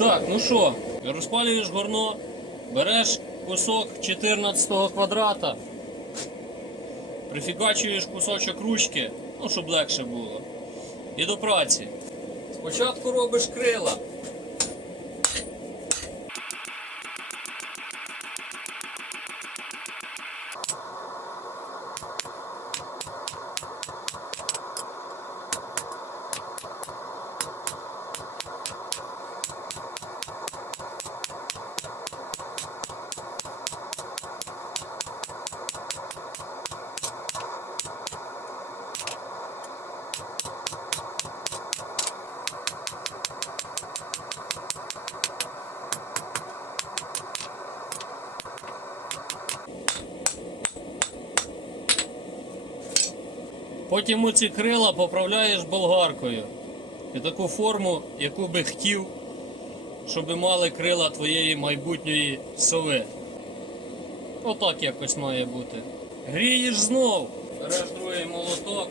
Так, ну що, розпалюєш горно, береш кусок 14 квадрата, прифігачуєш кусочок ручки, ну щоб легше було. І до праці. Спочатку робиш крила. Потім оці крила поправляєш болгаркою. І таку форму, яку би хотів, щоб мали крила твоєї майбутньої сови. Отак якось має бути. Грієш знов. Береш другий молоток.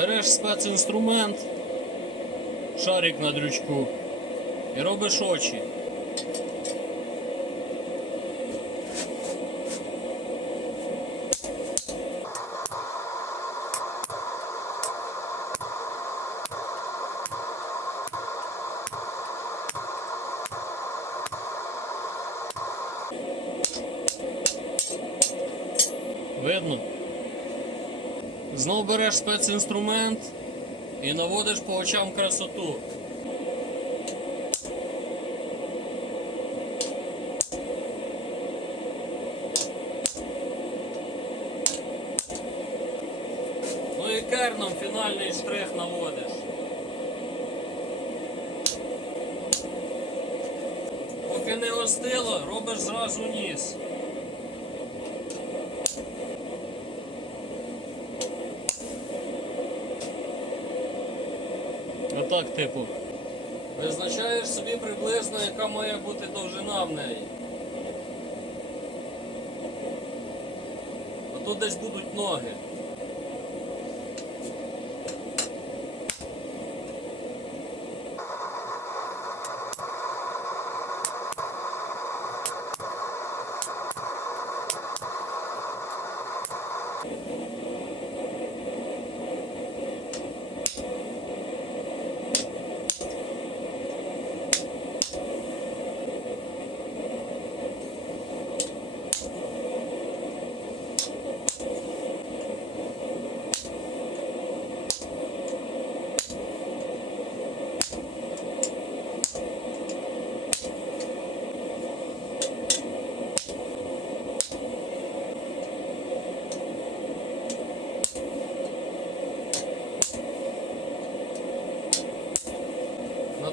Береш спецінструмент, шарик на дрючку і робиш очі. Видно? Знов береш спецінструмент і наводиш по очам красоту. Ну і керном фінальний штрих наводиш. Поки не остило, робиш зразу ніс. Отак, типу. Визначаєш собі приблизно, яка має бути довжина в неї. А тут десь будуть ноги.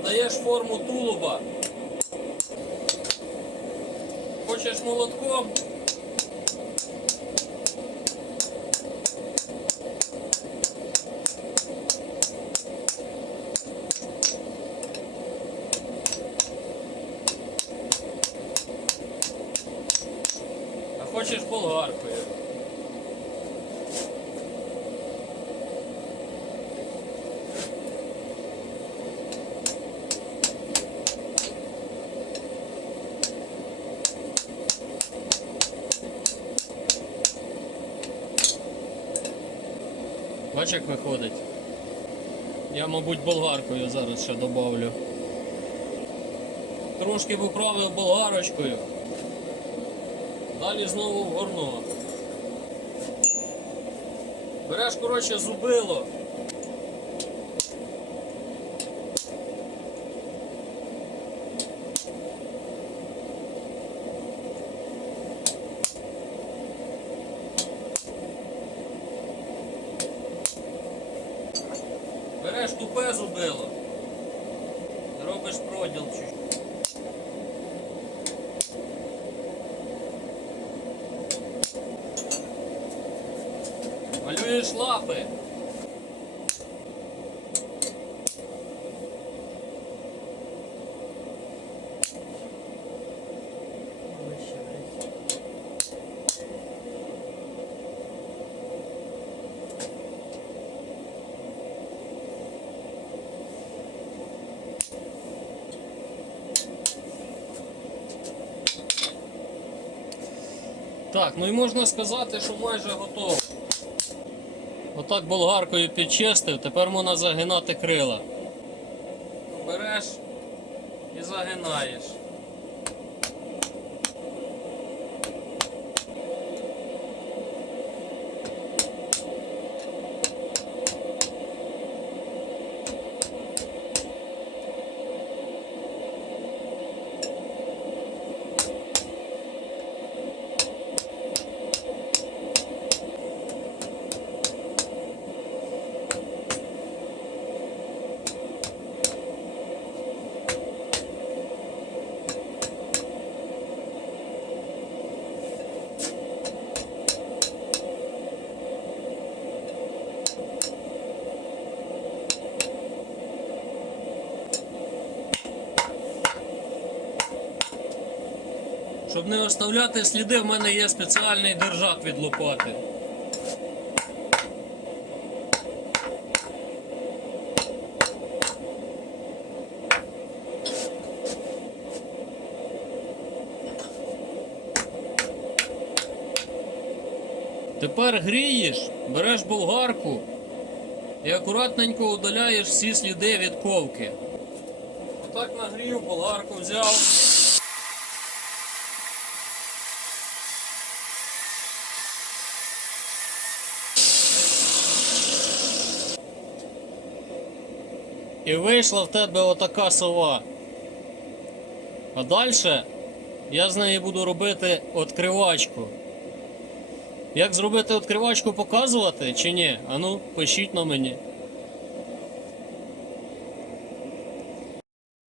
Надаєш форму тулуба. Хочеш молотком. А хочеш болгаркою. Бач, як виходить. Я, мабуть, болгаркою зараз ще добавлю. Трошки поправив болгарочкою. Далі знову в горно. Береш, коротше, зубило. Тупе зубило. Робиш проділ чуть. Малюєш лапи. Так, ну і можна сказати, що майже готово. Отак болгаркою підчистив, тепер можна загинати крила. Береш і загинаєш. Щоб не оставляти сліди, в мене є спеціальний держак від лопати. Тепер грієш, береш болгарку і акуратненько удаляєш всі сліди від ковки. Отак нагрів, болгарку взяв. І вийшла в тебе отака сова. А далі я з неї буду робити відкривачку. Як зробити відкривачку показувати чи ні? Ану, пишіть на мені.